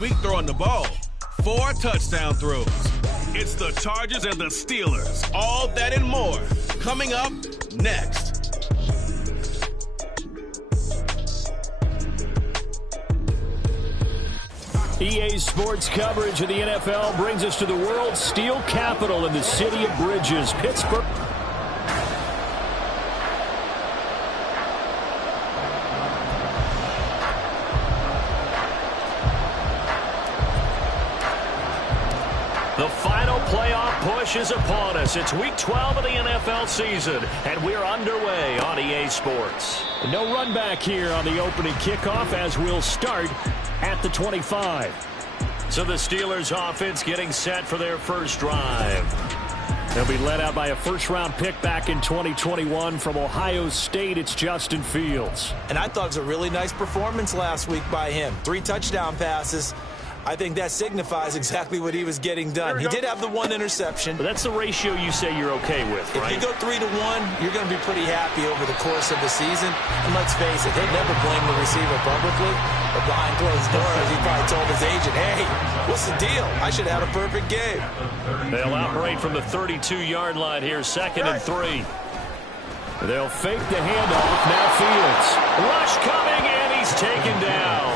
week throwing the ball. 4 touchdown throws. It's the Chargers and the Steelers. All that and more coming up next. EA Sports coverage of the NFL brings us to the world's steel capital in the city of Bridges, Pittsburgh. The final playoff push is upon us. It's week 12 of the NFL season, and we're underway on EA Sports. No run back here on the opening kickoff as we'll start at the 25. So the Steelers offense getting set for their first drive. They'll be led out by a first-round pick back in 2021 from Ohio State. It's Justin Fields. And I thought it was a really nice performance last week by him. 3 touchdown passes. I think that signifies exactly what he was getting done. He did have the 1 interception. But that's the ratio you say you're okay with, right? If you go 3-1, you're going to be pretty happy over the course of the season. And let's face it, they'd never blame the receiver publicly. But behind closed doors, he probably told his agent, hey, what's the deal? I should have had a perfect game. They'll operate from the 32-yard line here, 2nd and 3. They'll fake the handoff. Now Fields. Rush coming, and he's taken down.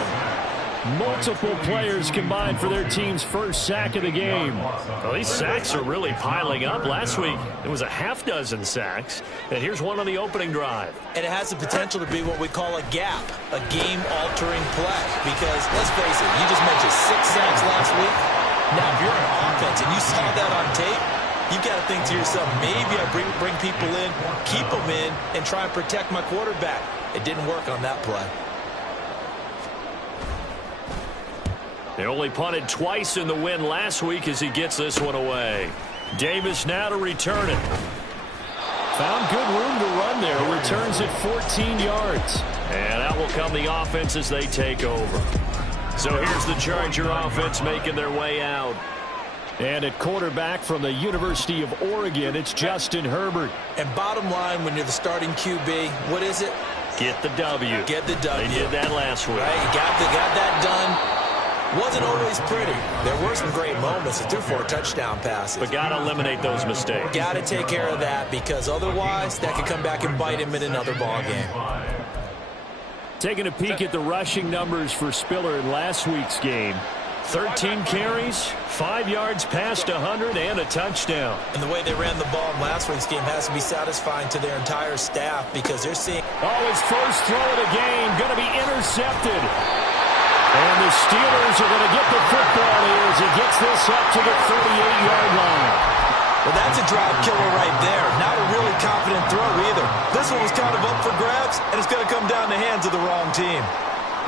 Multiple players combined for their team's first sack of the game. Well, these sacks are really piling up. Last week, it was a half-dozen sacks. And here's one on the opening drive. And it has the potential to be what we call a gap, a game-altering play. Because, let's face it, you just mentioned 6 sacks last week. Now, if you're an offense and you saw that on tape, you've got to think to yourself, maybe I bring people in, keep them in, and try and protect my quarterback. It didn't work on that play. They only punted twice in the win last week as he gets this one away. Davis now to return it. Found good room to run there. Returns it 14 yards. And out will come the offense as they take over. So here's the Charger offense making their way out. And at quarterback from the University of Oregon, it's Justin Herbert. And bottom line, when you're the starting QB, what is it? Get the W. Get the W. They did that last week. Right, you got that done. Wasn't always pretty. There were some great moments. He threw 4 touchdown passes. But got to eliminate those mistakes. Got to take care of that, because otherwise that could come back and bite him in another ball game. Taking a peek at the rushing numbers for Spiller in last week's game. 13 carries, 5 yards past 100, and a touchdown. And the way they ran the ball in last week's game has to be satisfying to their entire staff, because they're seeing... Oh, his first throw of the game going to be intercepted. And the Steelers are going to get the football here as he gets this up to the 38-yard line. Well, that's a drive killer right there. Not a really confident throw either. This one was kind of up for grabs, and it's going to come down the hands of the wrong team.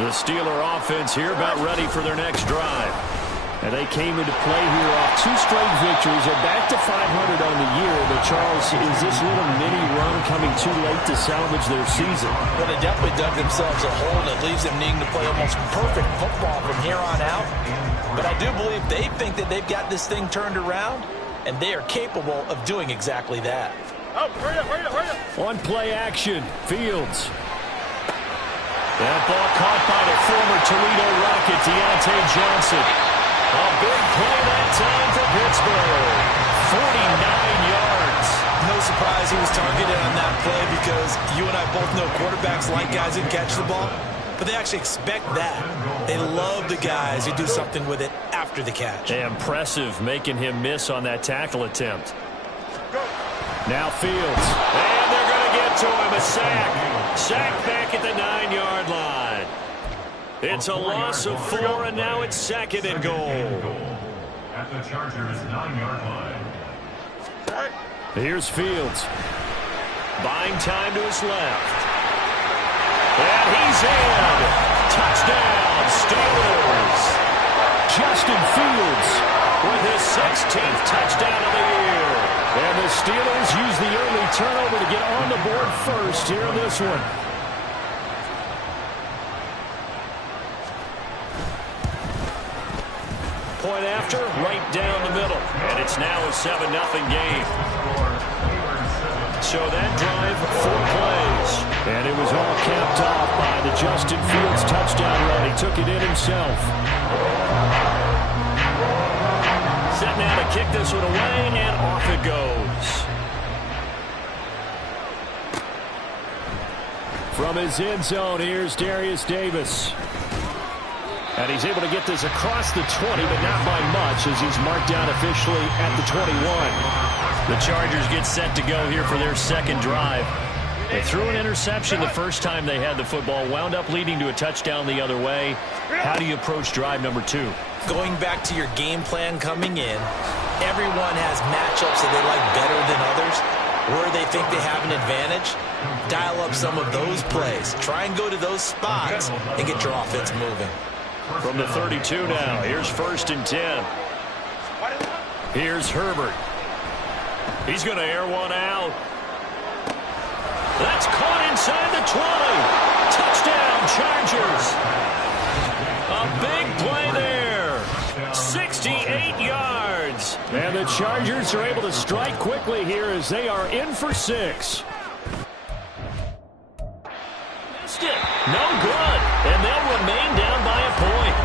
The Steeler offense here about ready for their next drive. And they came into play here off 2 straight victories. They're back to 500 on the year. But, Charles, is this little mini run coming too late to salvage their season? Well, they definitely dug themselves a hole that leaves them needing to play almost perfect football from here on out. But I do believe they think that they've got this thing turned around, and they are capable of doing exactly that. Oh, hurry up. On play action, Fields. That ball caught by the former Toledo Rocket, Deontay Johnson. A big play that time for Pittsburgh. 49 yards. No surprise he was targeted on that play, because you and I both know quarterbacks like guys who catch the ball, but they actually expect that. They love the guys who do something with it after the catch. Impressive making him miss on that tackle attempt. Now Fields. And they're going to get to him. A sack. Sack back at the 9-yard line. It's a loss of 4, and now it's 2nd and goal. At the Chargers' 9-yard line. Here's Fields. Buying time to his left. And he's in. Touchdown, Steelers. Justin Fields with his 16th touchdown of the year. And the Steelers use the early turnover to get on the board first here in this one. Point after, right down the middle. And it's now a 7-0 game. So that drive, 4 plays. And it was all capped off by the Justin Fields touchdown run. He took it in himself. it away, and off it goes. From his end zone, here's Darius Davis. And he's able to get this across the 20, but not by much, as he's marked down officially at the 21. The Chargers get set to go here for their second drive. They threw an interception the first time they had the football, wound up leading to a touchdown the other way. How do you approach drive number 2? Going back to your game plan coming in, everyone has matchups that they like better than others. Where they think they have an advantage, dial up some of those plays. Try and go to those spots and get your offense moving. From the 32 now, here's 1st and 10. Here's Herbert. He's going to air one out. That's caught inside the 20. Touchdown, Chargers. A big play there. 68 yards. And the Chargers are able to strike quickly here as they are in for 6. Missed it. No good. And they'll remain down by a point.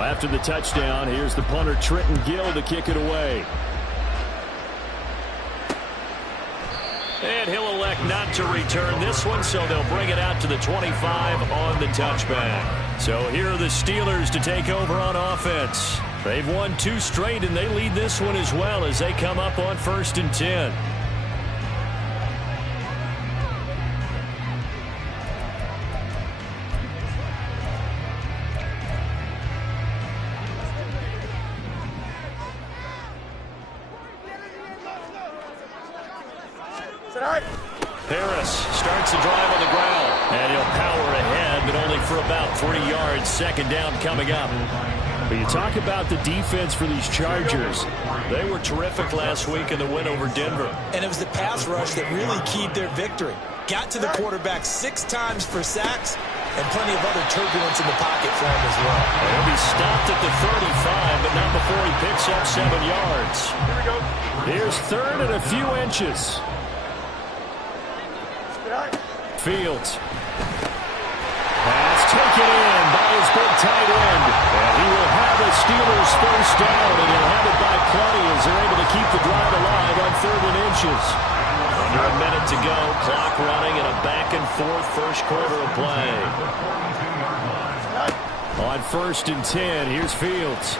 After the touchdown, here's the punter Trenton Gill to kick it away. And he'll elect not to return this one, so they'll bring it out to the 25 on the touchback. So here are the Steelers to take over on offense. They've won 2 straight, and they lead this one as well as they come up on 1st and 10. Harris starts the drive on the ground, and he'll power ahead, but only for about 3 yards. 2nd down coming up. But you talk about the defense for these Chargers. They were terrific last week in the win over Denver. And it was the pass rush that really keyed their victory. Got to the quarterback 6 times for sacks, and plenty of other turbulence in the pocket for him as well. He'll be stopped at the 35, but not before he picks up 7 yards. Here we go. Here's 3rd and a few inches. Fields. Pass taken in by his big tight end. And he will have a Steelers 1st down, and he'll have it by plenty as they're able to keep the drive alive on 3rd and inches. Under a minute to go, clock running, and a back-and-forth first quarter of play. On 1st and 10, here's Fields.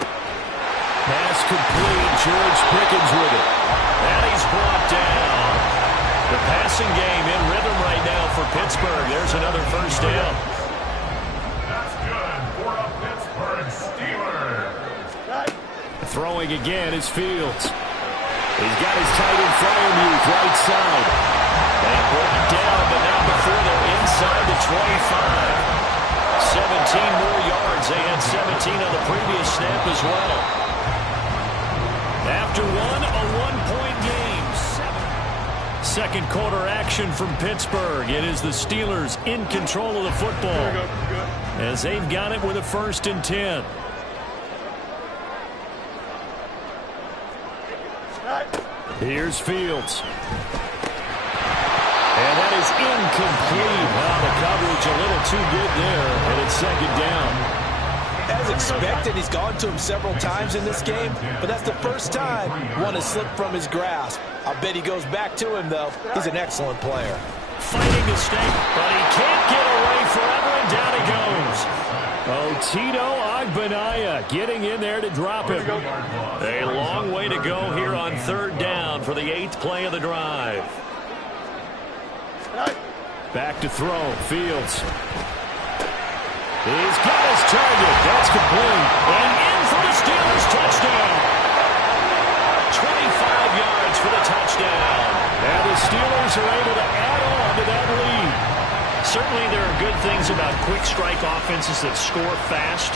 Pass complete, George Pickens with it. And he's brought down. The passing game in rhythm right now for Pittsburgh. There's another 1st down. That's good for a Pittsburgh Steelers. Throwing again is Fields. He's got his tight end Freiermuth right side. They brought down, but now before they're inside the 25. 17 more yards. They had 17 on the previous snap as well. After a 1-point game. 2nd quarter action from Pittsburgh. It is the Steelers in control of the football as they've got it with a 1st and 10. Here's Fields. And that is incomplete. Wow, the coverage a little too good there, and it's 2nd down. As expected, he's gone to him several times in this game, but that's the first time one has slipped from his grasp. I bet he goes back to him, though. He's an excellent player. Fighting to stay, but he can't get away forever, and down he goes. Tito Agbanaya getting in there to drop him. A long way to go here on 3rd down for the 8th play of the drive. Back to throw, Fields. He's got his target. That's complete. And in for the Steelers touchdown. 25 yards for the touchdown. And the Steelers are able to add on to that lead. Certainly there are good things about quick strike offenses that score fast,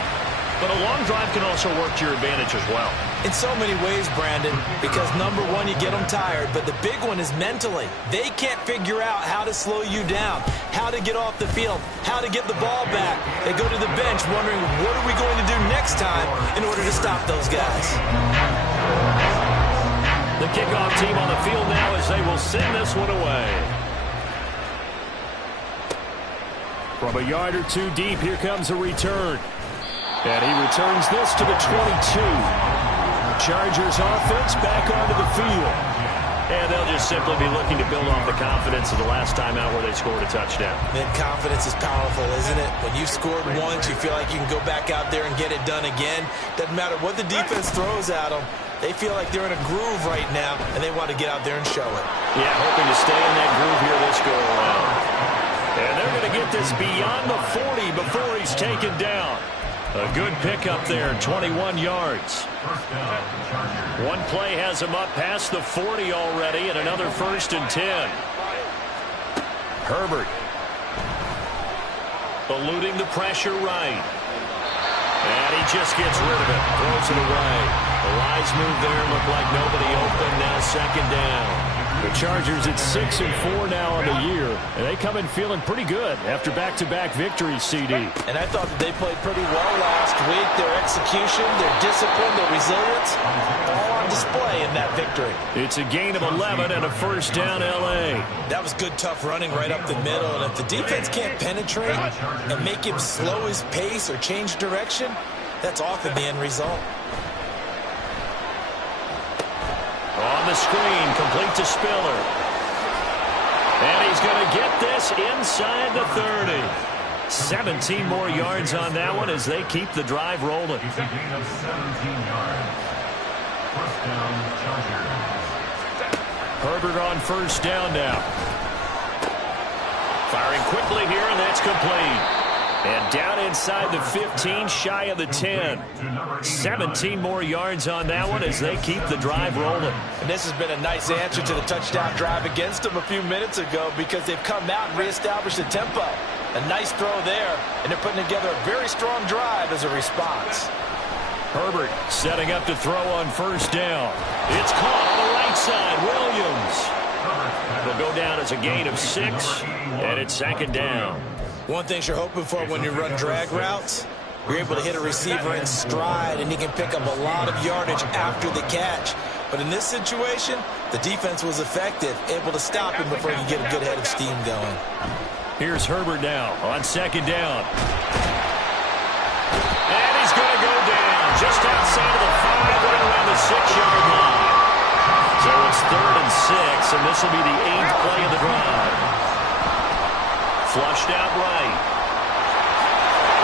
but a long drive can also work to your advantage as well. In so many ways, Brandon, because number one, you get them tired, but the big one is mentally. They can't figure out how to slow you down, how to get off the field, how to get the ball back. They go to the bench wondering, what are we going to do next time in order to stop those guys? The kickoff team on the field now as they will send this one away. From a yard or two deep, here comes a return. And he returns this to the 22. Chargers offense back onto the field. And they'll just simply be looking to build off the confidence of the last time out where they scored a touchdown. Man, confidence is powerful, isn't it? When you scored once, you feel like you can go back out there and get it done again. Doesn't matter what the defense throws at them. They feel like they're in a groove right now, and they want to get out there and show it. Yeah, hoping to stay in that groove here this go-around. And they're going to get this beyond the 40 before he's taken down. A good pickup there, 21 yards. One play has him up past the 40 already, and another 1st and 10. Herbert eluding the pressure right. And he just gets rid of it, throws it away. The wise move there, looked like nobody open, now 2nd down. The Chargers at 6-4 now on the year, and they come in feeling pretty good after back-to-back victories, CD. And I thought that they played pretty well last week. Their execution, their discipline, their resilience, all on display in that victory. It's a gain of 11 and a 1st down, L.A. That was good, tough running right up the middle, and if the defense can't penetrate and make him slow his pace or change direction, that's often the end result. On the screen, complete to Spiller. And he's going to get this inside the 30. 17 more yards on that one as they keep the drive rolling. It's a gain of 17 yards. 1st down, Chargers. Herbert on 1st down now. Firing quickly here, and that's complete. And down inside the 15, shy of the 10. 17 more yards on that one as they keep the drive rolling. And this has been a nice answer to the touchdown drive against them a few minutes ago because they've come out and reestablished the tempo. A nice throw there, and they're putting together a very strong drive as a response. Herbert setting up to throw on 1st down. It's caught on the right side. Williams. It'll go down as a gain of 6, and it's 2nd down. One thing you're hoping for when you run drag routes, you're able to hit a receiver in stride, and he can pick up a lot of yardage after the catch. But in this situation, the defense was effective, able to stop him before you get a good head of steam going. Here's Herbert now on 2nd down. And he's going to go down just outside of the 5, right around the 6-yard line. So it's 3rd and 6, and this will be the 8th play of the drive. Flushed out right.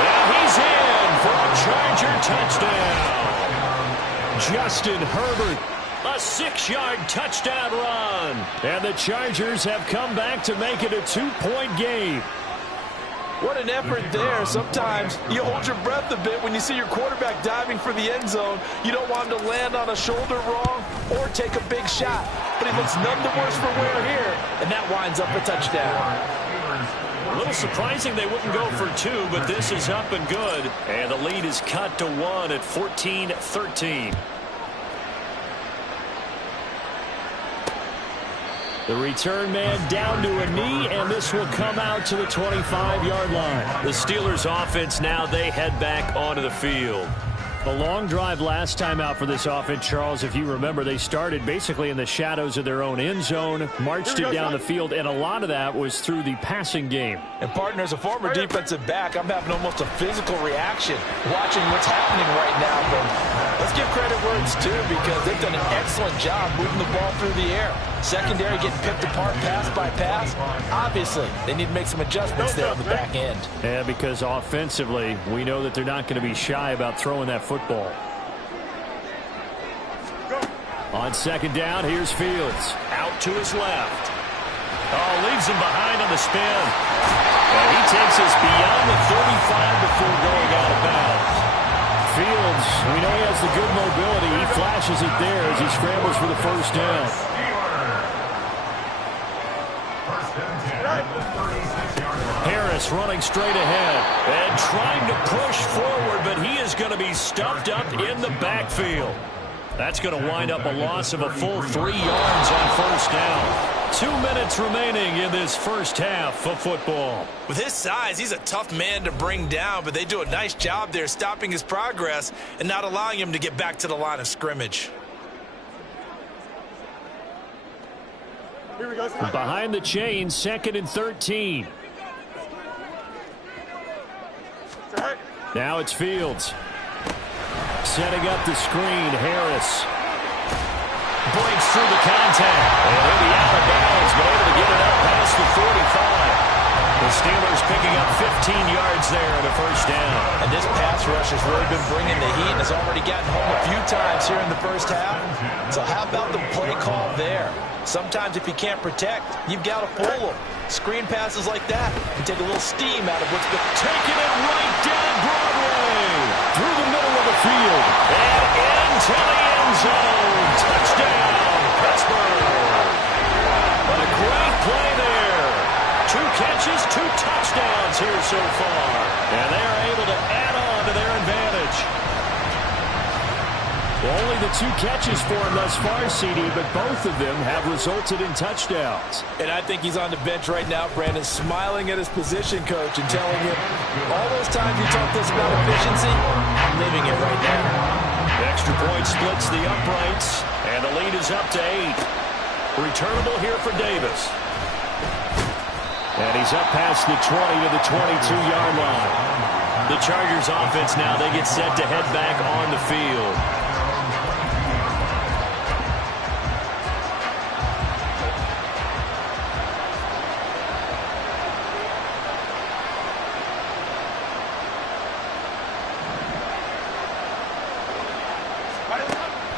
And he's in for a Charger touchdown. Justin Herbert, a 6-yard touchdown run. And the Chargers have come back to make it a 2-point game. What an effort there. Sometimes you hold your breath a bit when you see your quarterback diving for the end zone. You don't want him to land on a shoulder wrong or take a big shot. But he looks none the worse for wear here, and that winds up a touchdown. A little surprising they wouldn't go for 2, but this is up and good. And the lead is cut to 1 at 14-13. The return man down to a knee, and this will come out to the 25-yard line. The Steelers offense now, they head back onto the field. A long drive last time out for this offense, Charles. If you remember, they started basically in the shadows of their own end zone, marched it down the field, and a lot of that was through the passing game. And, partner, as a former defensive back, I'm having almost a physical reaction watching what's happening right now. But let's give credit where it's due because they've done an excellent job moving the ball through the air. Secondary getting picked apart pass by pass. Obviously, they need to make some adjustments there on the back end. Yeah, because offensively, we know that they're not going to be shy about throwing that football. On 2nd down, here's Fields. Out to his left. Oh, leaves him behind on the spin. And he takes us beyond the 35 before going out of bounds. Fields, we know he has the good mobility. He flashes it there as he scrambles for the 1st down. Harris running straight ahead and trying to push forward, but he is going to be stuffed up in the backfield. That's going to wind up a loss of a full 3 yards on first down. 2 minutes remaining in this first half of football. With his size, he's a tough man to bring down, but they do a nice job there stopping his progress and not allowing him to get back to the line of scrimmage. Here we go. Behind the chains, 2nd and 13. Now it's Fields. Setting up the screen, Harris. Breaks through the contact. And he'll be out of bounds, but able to get it out past the 45. The Steelers picking up 15 yards there at a first down. And this pass rush has really been bringing the heat and has already gotten home a few times here in the first half. So how about the play call there? Sometimes if you can't protect, you've got to pull them. Screen passes like that can take a little steam out of what's been taking it right down Broadway. Through the middle of the field. And into the end zone. Touchdown, Pittsburgh. What a great play there. 2 catches, 2 touchdowns here so far. And they're able to add on to their advantage. Well, only the 2 catches for him thus far, CD, but both of them have resulted in touchdowns. And I think he's on the bench right now, Brandon, smiling at his position coach and telling him, all those times you talked to us about efficiency, I'm living it right now. The extra point splits the uprights, and the lead is up to 8. Returnable here for Davis. And he's up past the 20 to the 22-yard line. The Chargers offense now, they get set to head back on the field.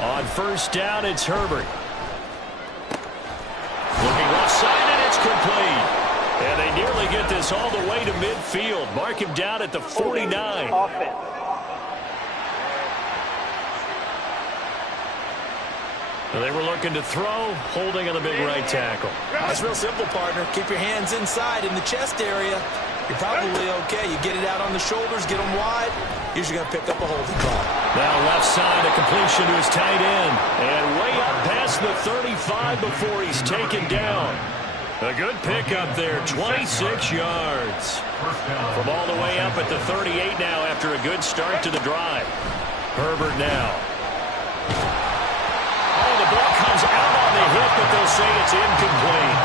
On first down, it's Herbert. Looking left side, and it's complete. And they nearly get this all the way to midfield. Mark him down at the 49. They were looking to throw, holding on the big right tackle. That's real simple, partner. Keep your hands inside in the chest area. You're probably okay. You get it out on the shoulders, get them wide. Usually going to pick up a holding call. Now left side, a completion to his tight end. And way up past the 35 before he's taken down. A good pickup there, 26 yards. From all the way up at the 38 now after a good start to the drive. Herbert now. Oh, the ball comes out on the hit, but they'll say it's incomplete.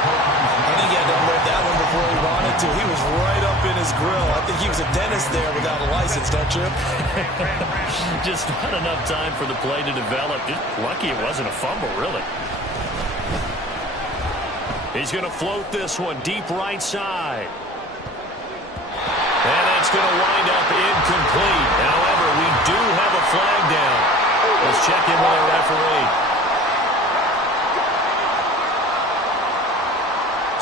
I think he had to unload that one before he wanted to. He was right up in his grill. I think he was a dentist there without a license, don't you? Just not enough time for the play to develop. Just lucky it wasn't a fumble, really. He's going to float this one deep right side. And that's going to wind up incomplete. However, we do have a flag down. Let's check in with our referee.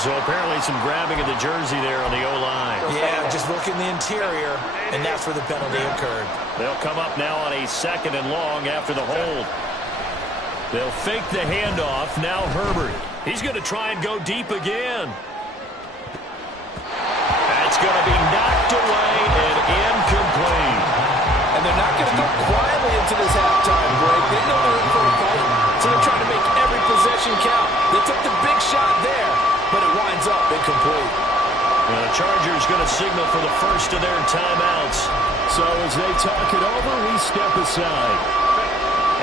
So apparently some grabbing of the jersey there on the O-line. Yeah, just working the interior, and that's where the penalty occurred. They'll come up now on a 2nd and long after the hold. They'll fake the handoff. Now Herbert. He's going to try and go deep again. That's going to be knocked away and incomplete. And they're not going to go quietly into this halftime break. They know they're in for a fight, so they're trying to make every possession count. They took the big shot there, but it winds up incomplete. Well, the Chargers going to signal for the first of their timeouts. So as they talk it over, we step aside.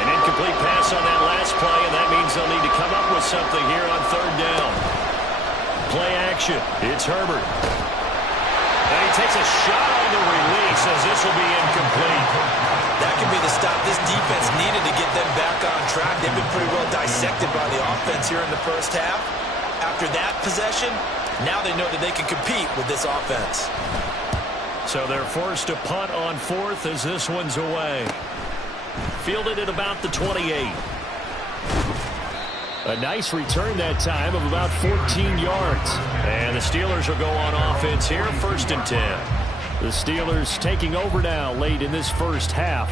An incomplete pass on that last play, and that means they'll need to come up with something here on 3rd down. Play action. It's Herbert. And he takes a shot on the release as this will be incomplete. That could be the stop this defense needed to get them back on track. They've been pretty well dissected by the offense here in the first half. After that possession, now they know that they can compete with this offense. So they're forced to punt on 4th as this one's away. Fielded at about the 28. A nice return that time of about 14 yards. And the Steelers will go on offense here, 1st and 10. The Steelers taking over now late in this first half.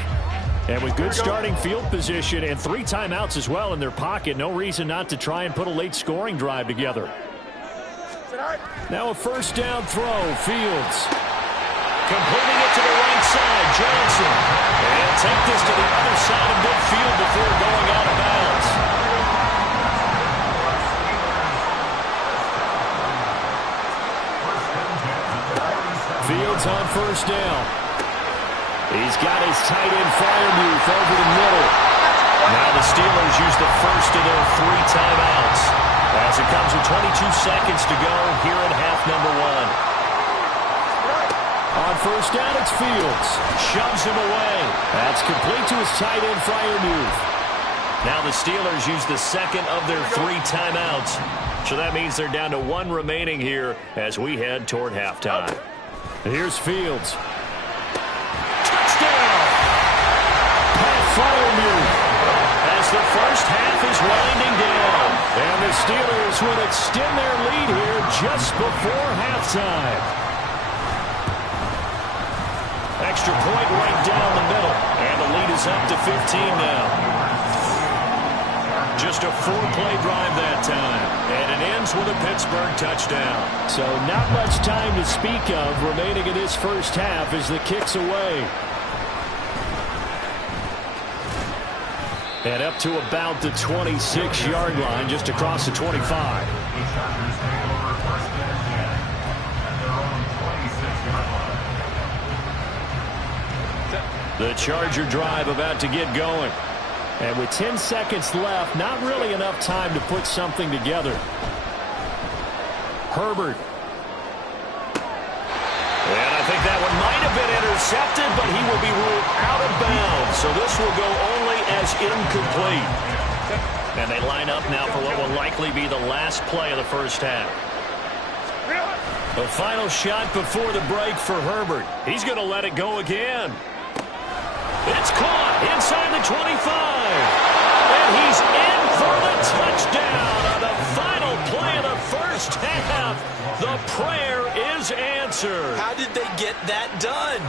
And with good starting field position and 3 timeouts as well in their pocket, no reason not to try and put a late scoring drive together. Now a 1st down throw, Fields. Completing it to the right side, Johnson. And take this to the other side of midfield before going out of bounds. Fields on first down. He's got his tight end Freiermuth over the middle. Now the Steelers use the first of their 3 timeouts as it comes with 22 seconds to go here in half number 1. On first down, it's Fields. Shoves him away. That's complete to his tight end Freiermuth. Now the Steelers use the second of their 3 timeouts. So that means they're down to 1 remaining here as we head toward halftime. Here's Fields. Touchdown! Pat Freiermuth as the first half is winding down. And the Steelers will extend their lead here just before halftime. Extra point right down the middle. And the lead is up to 15 now. Just a 4-play drive that time. And it ends with a Pittsburgh touchdown. So not much time to speak of remaining in this first half as the kick's away. And up to about the 26-yard line, just across the 25. The Charger drive about to get going. And with 10 seconds left, not really enough time to put something together. Herbert. And I think that one might have been intercepted, but he will be ruled out of bounds. So this will go only as incomplete. And they line up now for what will likely be the last play of the first half. The final shot before the break for Herbert. He's going to let it go again. It's caught inside the 25. And he's in for the touchdown on the final play of the first half. The prayer is answered. How did they get that done?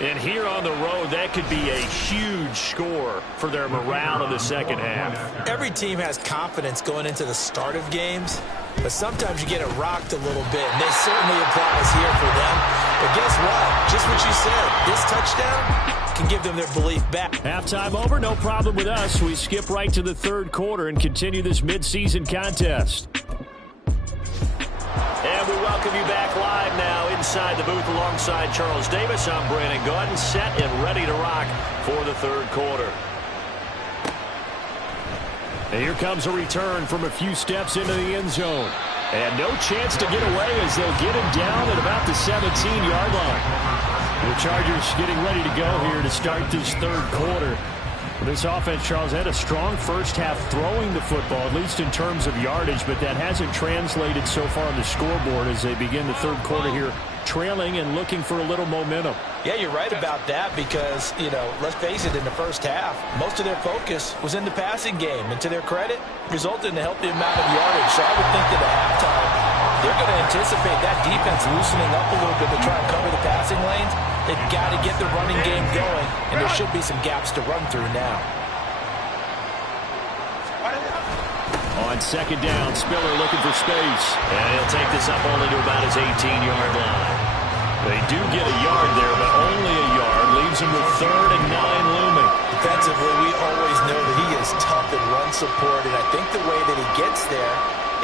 And here on the road, that could be a huge score for their morale in the second half. Every team has confidence going into the start of games, but sometimes you get it rocked a little bit, and this certainly applies here for them. But guess what? Just what you said, this touchdown can give them their belief back. Halftime over, no problem with us. We skip right to the third quarter and continue this midseason contest. And we welcome you back live now inside the booth alongside Charles Davis. I'm Brandon Gaudin, set and ready to rock for the third quarter. And here comes a return from a few steps into the end zone. And no chance to get away as they'll get him down at about the 17-yard line. The Chargers getting ready to go here to start this third quarter. This offense, Charles, had a strong first half throwing the football, at least in terms of yardage, but that hasn't translated so far on the scoreboard as they begin the third quarter here, trailing and looking for a little momentum. Yeah, you're right about that because, let's face it, in the first half, most of their focus was in the passing game. And to their credit, resulted in a healthy amount of yardage. So I would think that at halftime, they're going to anticipate that defense loosening up a little bit to try and cover the passing lanes. They've got to get the running game going, and there should be some gaps to run through now. On second down, Spiller looking for space. And he'll take this up only to about his 18-yard line. They do get a yard there, but only a yard. Leaves him with 3rd and 9 looming. Defensively, we always know that he is tough in run support, and I think the way that he gets there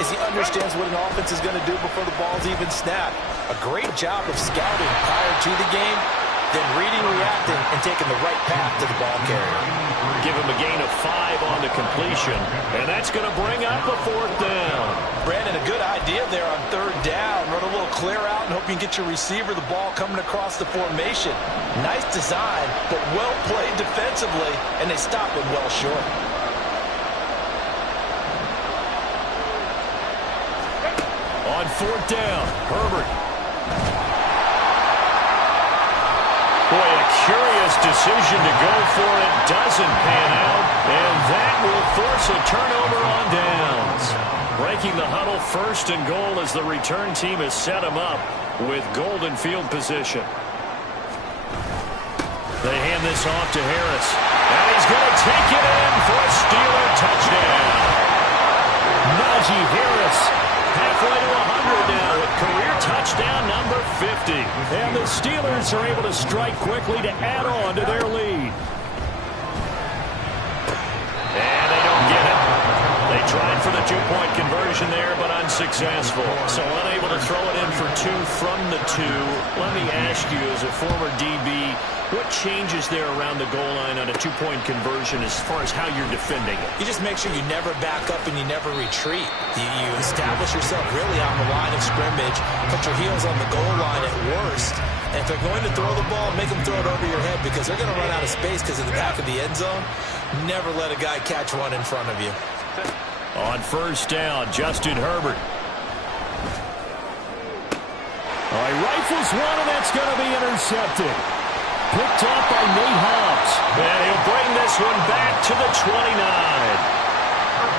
is he understands what an offense is going to do before the ball's even snapped. A great job of scouting prior to the game, then reading, reacting, and taking the right path to the ball carrier. Give him a gain of 5 on the completion, and that's going to bring up a 4th down. Brandon, a good idea there on 3rd down. Run a little clear out and hope you can get your receiver the ball coming across the formation. Nice design, but well played defensively, and they stop him well short. On 4th down, Herbert. Boy, a curious decision to go for it. Doesn't pan out, and that will force a turnover on downs. Breaking the huddle, 1st and goal as the return team has set him up with golden field position. They hand this off to Harris, and he's going to take it in for a Steeler touchdown. Najee Harris halfway to 100 now with career touchdown number 50. And the Steelers are able to strike quickly to add on to their lead. And they don't get it. They tried for the two-point conversion there, but unsuccessful. So unable to throw it in for two from the two. Let me ask you, as a former DB, what changes there around the goal line on a two-point conversion as far as how you're defending it? You just make sure you never back up and you never retreat. You establish yourself really on the line of scrimmage, put your heels on the goal line at worst. And if they're going to throw the ball, make them throw it over your head because they're going to run out of space because of the back of the end zone. Never let a guy catch one in front of you. On first down, Justin Herbert. All right, rifles one, and that's going to be intercepted. Picked off by Nate Hobbs. And he'll bring this one back to the 29.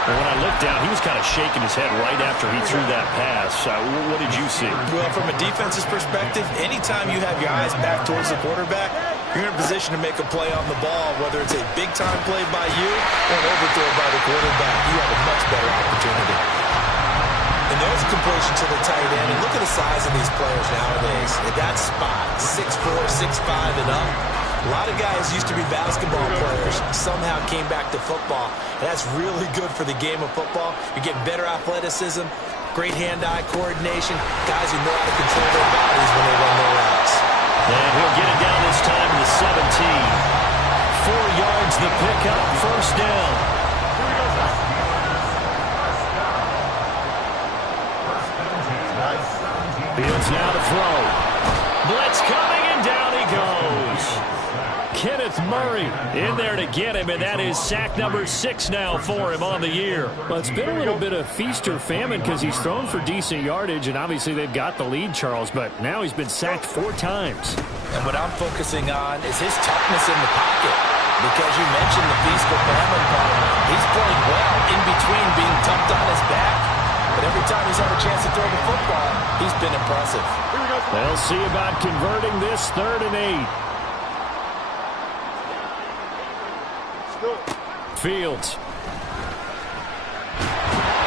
And when I looked down, he was kind of shaking his head right after he threw that pass. What did you see? Well, from a defense's perspective, anytime you have your eyes back towards the quarterback, you're in a position to make a play on the ball, whether it's a big-time play by you or an overthrow by the quarterback. You have a much better opportunity. And there's a completion to the tight end. And look at the size of these players nowadays. At that spot, 6'4", 6'5", and up. A lot of guys used to be basketball players, somehow came back to football. And that's really good for the game of football. You're getting better athleticism, great hand-eye coordination, guys who know how to control their bodies when they run their routes. And he'll get it down this time to the 17. 4 yards the pickup, first down. Fields now to throw. Blitz coming, and down he goes. Kenneth Murray in there to get him, and that is sack number 6 now for him on the year. Well, it's been a little bit of feast or famine because he's thrown for decent yardage, and obviously they've got the lead, Charles, but now he's been sacked 4 times. And what I'm focusing on is his toughness in the pocket. Because you mentioned the feast or famine part. He's played well in between being tucked on his back, but every time he's had a chance to throw the football, he's been impressive. They'll see about converting this 3rd and 8. Fields.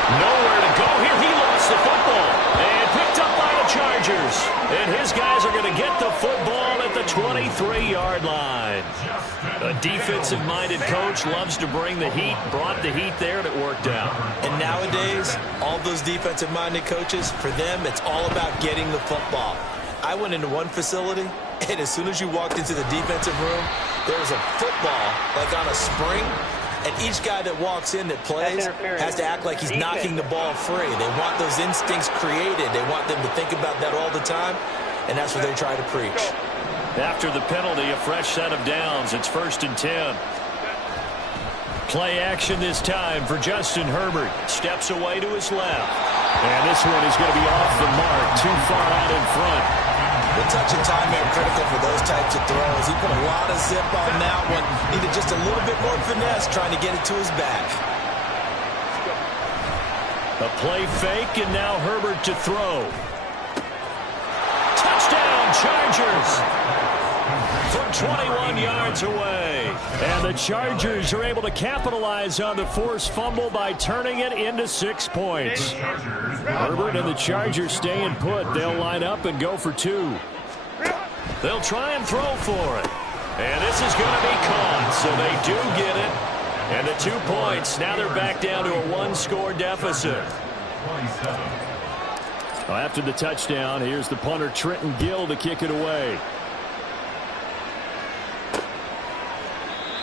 Nowhere to go here. He lost the football. And picked up by the Chargers. And his guys are going to get the football at the 23-yard line. A defensive-minded coach loves to bring the heat. Brought the heat there, and it worked out. And nowadays, all those defensive-minded coaches, for them, it's all about getting the football. I went into one facility, and as soon as you walked into the defensive room, there was a football, like on a spring, and each guy that walks in that plays has to act like he's knocking the ball free. They want those instincts created. They want them to think about that all the time, and that's what they try to preach. After the penalty, a fresh set of downs. It's 1st and 10. Play action this time for Justin Herbert. Steps away to his left. And this one is going to be off the mark, too far out in front. The touch and time are critical for those types of throws. He put a lot of zip on that one. Needed just a little bit more finesse trying to get it to his back. A play fake, and now Herbert to throw. Touchdown, Chargers! From 21 yards away. And the Chargers are able to capitalize on the forced fumble by turning it into 6 points. Herbert and the Chargers staying put. They'll line up and go for 2. They'll try and throw for it. And this is going to be caught, so they do get it. And the 2 points. Now they're back down to a 1-score deficit. Well, after the touchdown, here's the punter Trenton Gill to kick it away.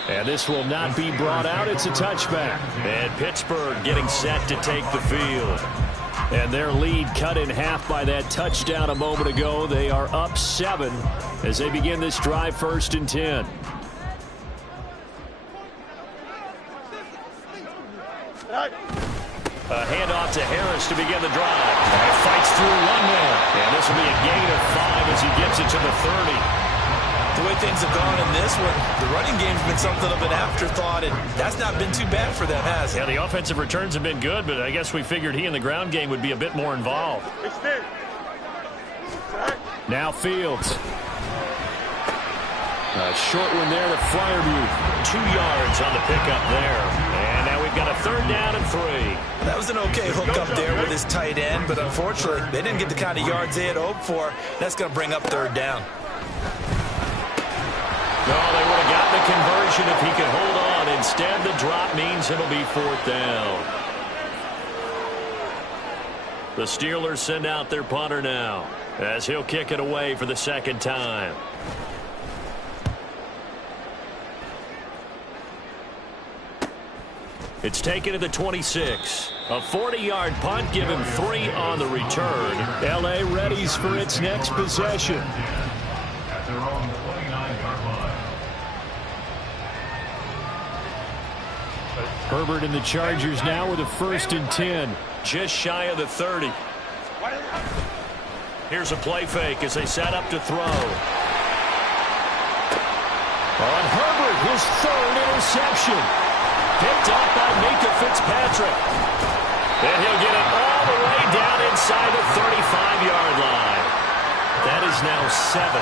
And this will not be brought out. It's a touchback. And Pittsburgh getting set to take the field. And their lead cut in half by that touchdown a moment ago. They are up 7 as they begin this drive, 1st and 10. A handoff to Harris to begin the drive. And fights through 1 man. And this will be a gain of 5 as he gets it to the 30. The way things have gone in this one, the running game's been something of an afterthought, and that's not been too bad for them, has it? Yeah, the offensive returns have been good, but I guess we figured he in the ground game would be a bit more involved. Now Fields. A short one there to Freiermuth. 2 yards on the pickup there. And now we've got a 3rd down and 3. That was an okay hook up there with his tight end, but unfortunately, they didn't get the kind of yards they had hoped for. That's going to bring up 3rd down. No, they would have gotten the conversion if he could hold on. Instead, the drop means it'll be 4th down. The Steelers send out their punter now, as he'll kick it away for the 2nd time. It's taken to the 26. A 40-yard punt, give him 3 on the return. L.A. readies for its next possession. At their own 29-yard line. Herbert and the Chargers now with a 1st and 10. Just shy of the 30. Here's a play fake as they set up to throw. On Herbert, his 3rd interception. Picked up by Minkah Fitzpatrick. And he'll get it all the way down inside the 35-yard line. That is now 7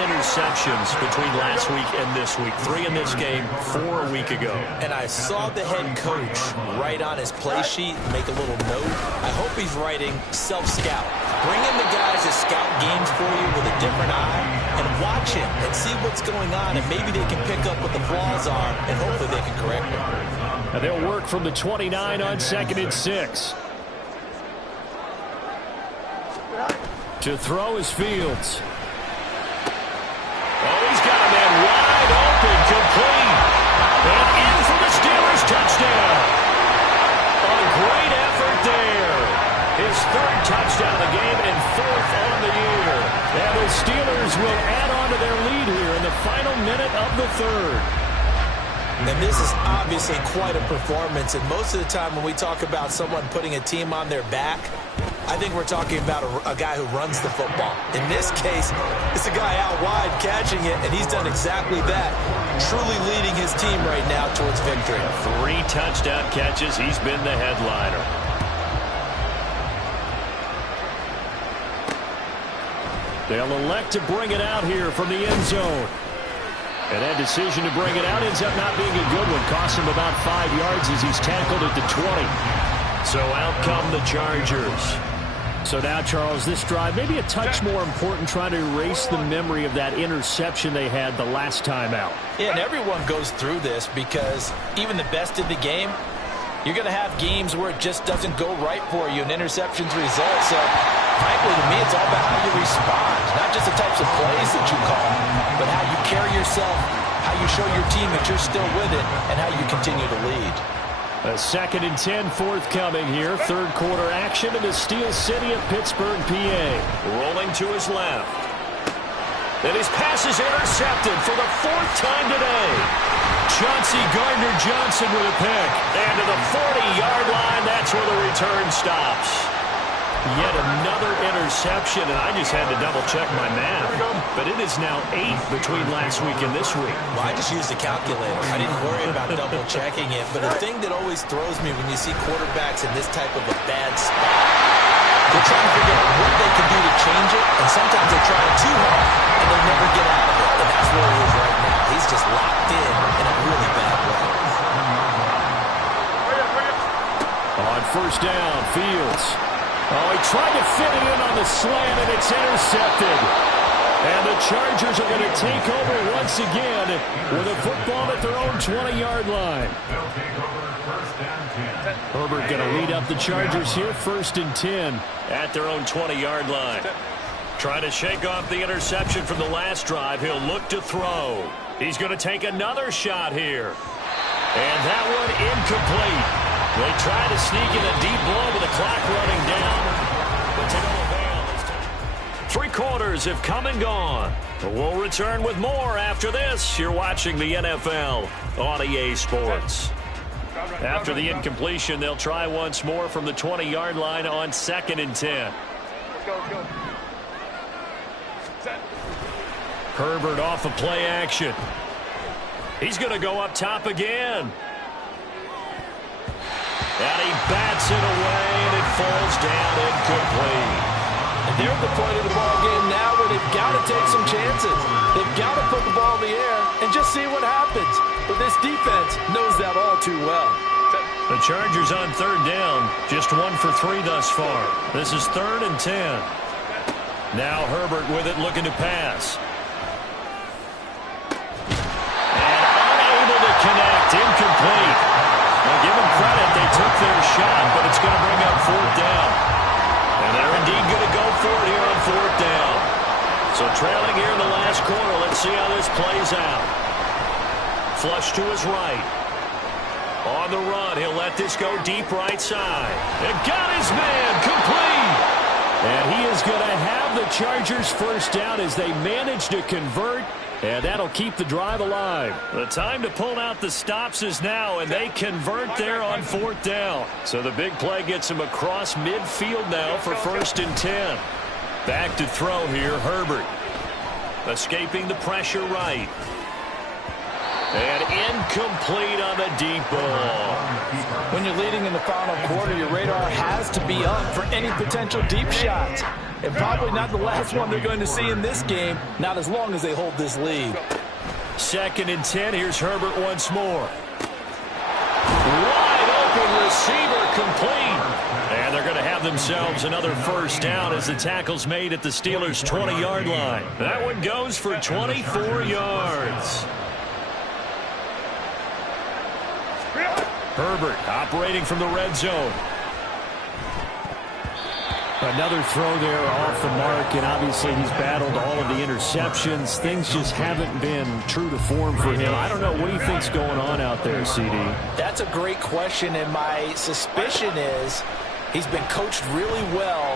interceptions between last week and this week. 3 in this game, 4 a week ago. And I saw the head coach write on his play sheet, make a little note. I hope he's writing self-scout. Bring in the guys that scout games for you with a different eye and watch him and see what's going on, and maybe they can pick up what the flaws are, and hopefully they can correct them. And they'll work from the 29 on 2nd and 6. To throw is Fields. Oh, he's got a man wide open, complete. And in for the Steelers touchdown. A great effort there. His 3rd touchdown of the game and 4th on the year. And the Steelers will add on to their lead here in the final minute of the 3rd. And this is obviously quite a performance. And most of the time when we talk about someone putting a team on their back, I think we're talking about a guy who runs the football. In this case, it's a guy out wide catching it, and he's done exactly that, truly leading his team right now towards victory. 3 touchdown catches. He's been the headliner. They'll elect to bring it out here from the end zone. And that decision to bring it out ends up not being a good one. Costs him about 5 yards as he's tackled at the 20. So out come the Chargers. So now, Charles, this drive maybe a touch more important, trying to erase the memory of that interception they had the last time out. Yeah, and everyone goes through this because even the best in the game, you're going to have games where it just doesn't go right for you and interceptions result. So, frankly, to me, it's all about how you respond, not just the types of plays that you call, but how you carry yourself, how you show your team that you're still with it, and how you continue to lead. A 2nd and 10 forthcoming here. 3rd quarter action in the Steel City of Pittsburgh, PA. Rolling to his left. And his pass is intercepted for the 4th time today. Chauncey Gardner-Johnson with a pick. And to the 40-yard line, that's where the return stops. Yet another interception, and I just had to double-check my math. But it is now 8 between last week and this week. Well, I just used a calculator. I didn't worry about double-checking it. But the thing that always throws me when you see quarterbacks in this type of a bad spot, they're trying to figure out what they can do to change it, and sometimes they're trying too hard, and they never get out of it. And that's where he is right now. He's just locked in a really bad way. On 1st down, Fields. Oh, he tried to fit it in on the slant, and it's intercepted. And the Chargers are going to take over once again with a football at their own 20-yard line. They'll take over 1st and 10. Herbert going to lead up the Chargers here, 1st and 10 at their own 20-yard line. Trying to shake off the interception from the last drive. He'll look to throw. He's going to take another shot here. And that one incomplete. They try to sneak in a deep blow with the clock running down. But to no avail. 3 quarters have come and gone. We'll return with more after this. You're watching the NFL on EA Sports. After the incompletion, they'll try once more from the 20-yard line on 2nd and 10. Go. Set. Herbert off of play action. He's going to go up top again. And he bats it away, and it falls down incomplete. And they're at the point of the ball game now where they've got to take some chances. They've got to put the ball in the air and just see what happens. But this defense knows that all too well. The Chargers on 3rd down, just 1 for 3 thus far. This is 3rd and 10. Now Herbert with it, looking to pass. It's incomplete. Now, give them credit. They took their shot, but it's going to bring up 4th down. And they're indeed going to go for it here on 4th down. So trailing here in the last quarter. Let's see how this plays out. Flush to his right. On the run, he'll let this go deep right side. And got his man complete. And he is going to have the Chargers first down as they manage to convert. And that'll keep the drive alive. The time to pull out the stops is now, and they convert there on 4th down. So the big play gets him across midfield now for 1st and 10. Back to throw here, Herbert. Escaping the pressure right. And incomplete on the deep ball. When you're leading in the final quarter, your radar has to be up for any potential deep shots. And probably not the last one they're going to see in this game, not as long as they hold this lead. 2nd and 10. Here's Herbert once more. Wide open receiver complete. And they're going to have themselves another first down as the tackle's made at the Steelers' 20-yard line. That one goes for 24 yards. Herbert operating from the red zone. Another throw there off the mark, and obviously he's battled all of the interceptions. Things just haven't been true to form for him. I don't know. What do you think's going on out there, CD? That's a great question, and my suspicion is he's been coached really well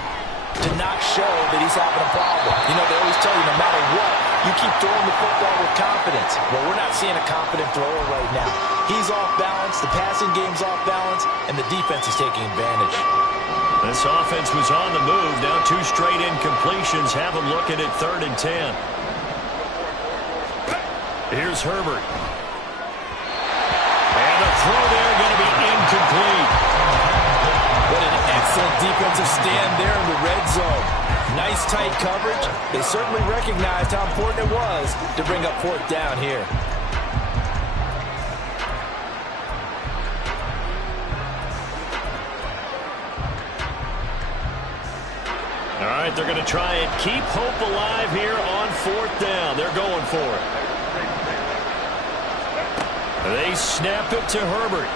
to not show that he's having a problem. You know, they always tell you no matter what, you keep throwing the football with confidence. Well, we're not seeing a confident thrower right now. He's off balance, the passing game's off balance, and the defense is taking advantage. This offense was on the move. Now 2 straight incompletions have them looking at 3rd and 10. Here's Herbert. And a throw there going to be incomplete. What an excellent defensive stand there in the red zone. Nice tight coverage. They certainly recognized how important it was to bring up 4th down here. All right, they're going to try and keep hope alive here on 4th down. They're going for it. They snap it to Herbert.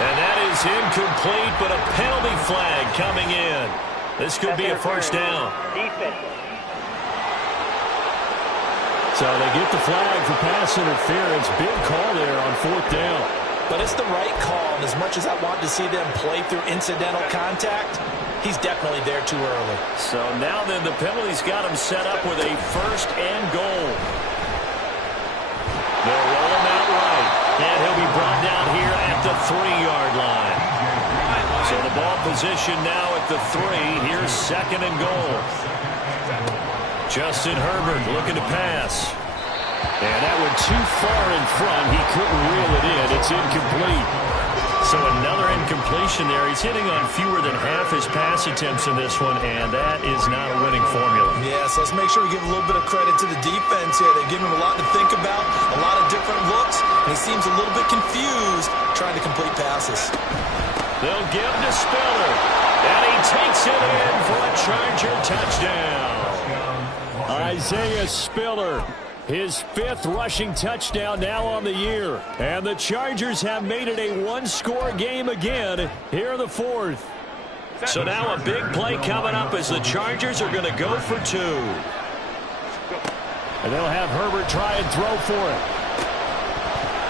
And that is incomplete, but a penalty flag coming in. This could be a first down. So they get the flag for pass interference. Big call there on 4th down. But it's the right call, and as much as I want to see them play through incidental contact, he's definitely there too early. So now then the penalty's got him set up with a 1st and goal. They'll roll him out right. And he'll be brought down here at the 3-yard line. So the ball position now at the 3. Here's 2nd and goal. Justin Herbert looking to pass. And that went too far in front. He couldn't reel it in. It's incomplete. So another incompletion there. He's hitting on fewer than half his pass attempts in this one, and that is not a winning formula. Yeah, so let's make sure we give a little bit of credit to the defense here. They've given him a lot to think about, a lot of different looks, and he seems a little bit confused trying to complete passes. They'll give to Spiller, and he takes it in for a Charger touchdown. Isaiah Spiller. His 5th rushing touchdown now on the year. And the Chargers have made it a 1-score game again here in the 4th. So now a big play coming up as the Chargers are going to go for 2. And they'll have Herbert try and throw for it.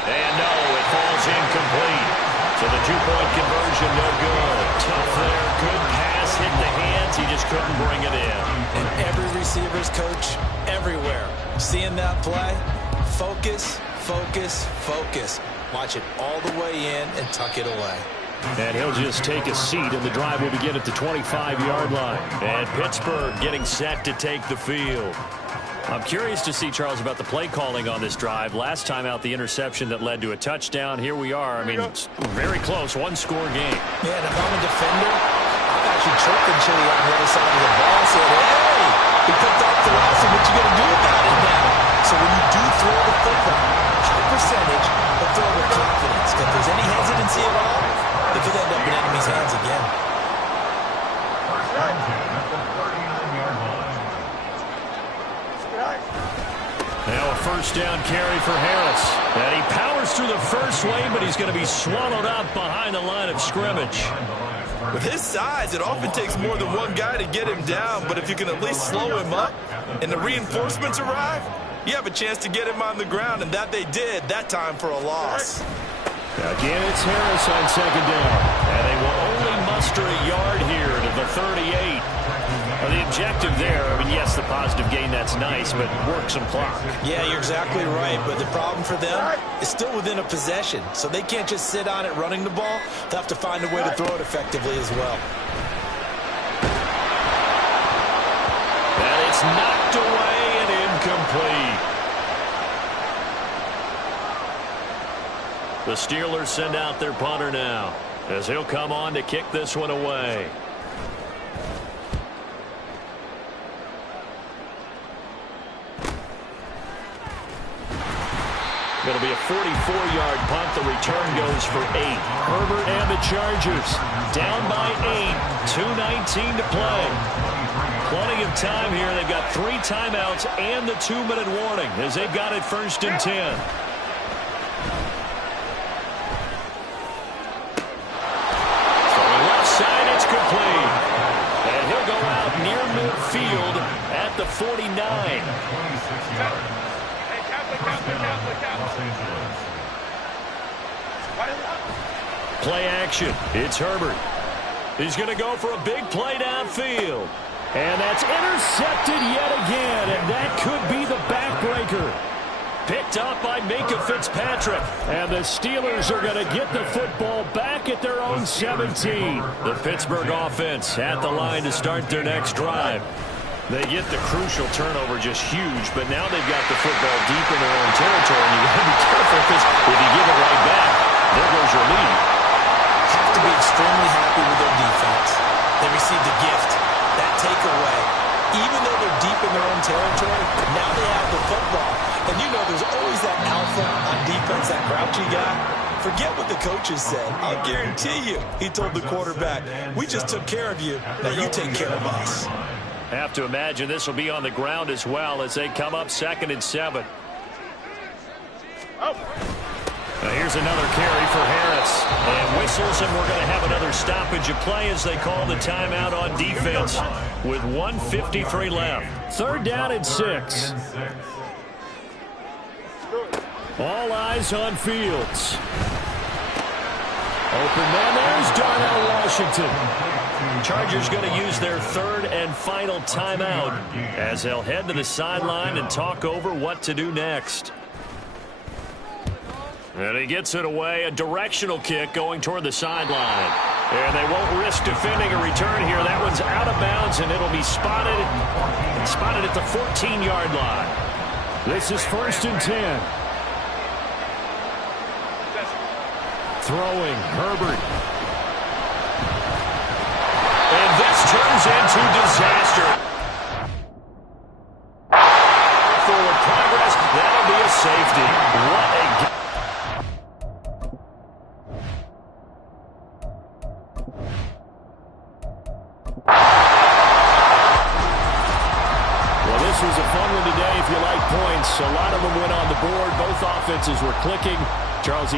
And no, it falls incomplete. So the 2-point conversion no good. Tough there. Good pass, hit the hands. He just couldn't bring it in. And every receiver's coach everywhere. Seeing that play, focus, focus, focus. Watch it all the way in and tuck it away. And he'll just take a seat, and the drive will begin at the 25-yard line. And Pittsburgh getting set to take the field. I'm curious to see, Charles, about the play calling on this drive. Last time out, the interception that led to a touchdown. Here we are. I mean, it's very close, 1-score game. Yeah, and if I'm a defender, I'm actually chirping Chili on the other side of the ball and saying, hey, he picked off the last one. What you going to do about it now? So when you do throw the football, high percentage, but throw with confidence. If there's any hesitancy at all, it could end up in enemy's hands again. First down at the 39-yard line. Now a first down carry for Harris. And he powers through the first wave, but he's going to be swallowed up behind the line of scrimmage. With his size, it often takes more than one guy to get him down, but if you can at least slow him up and the reinforcements arrive, you have a chance to get him on the ground, and that they did, that time for a loss. Again, it's Harris on second down. And they will only muster a yard here to the 38. Now, the objective there, I mean, yes, the positive gain, that's nice, but work some clock. Yeah, you're exactly right, but the problem for them is still within a possession, so they can't just sit on it running the ball. They'll have to find a way to throw it effectively as well. And it's knocked away and incomplete. The Steelers send out their punter now, as he'll come on to kick this one away. It'll be a 44-yard punt. The return goes for 8. Herbert and the Chargers down by 8. 2:19 to play. Plenty of time here. They've got 3 timeouts and the 2-minute warning as they've got it 1st and 10. Complete. And he'll go out near midfield at the 49. Play action. It's Herbert. He's going to go for a big play downfield. And that's intercepted yet again. And that could be the backbreaker. Picked up by Minkah Fitzpatrick. And the Steelers are going to get the football back at their own 17. The Pittsburgh offense at the line to start their next drive. They get the crucial turnover, just huge, but now they've got the football deep in their own territory, and you've got to be careful because if you give it right back, there goes your lead. Have to be extremely happy with their defense. They received a gift. That takeaway, even though they're deep in their own territory, now they have the football. And you know there's always that alpha on defense, that grouchy guy. Forget what the coaches said. I'll guarantee you, he told the quarterback, we just took care of you, now you take care of us. Have to imagine this will be on the ground as well as they come up 2nd and 7. Now here's another carry for Harris. And whistles, and we're going to have another stoppage of play as they call the timeout on defense with 1:53 left. 3rd down and 6. All eyes on Fields. Open man, there's Darnell Washington. Chargers going to use their 3rd and final timeout as they'll head to the sideline and talk over what to do next. And he gets it away, a directional kick going toward the sideline. And they won't risk defending a return here. That one's out of bounds, and it'll be spotted at the 14-yard line. This is 1st and 10. Throwing, Herbert. And this turns into disaster. Forward progress, that'll be a safety. What a game. Well, this was a fun one today if you like points. A lot of them went on the board. Both offenses were clicking. Charles,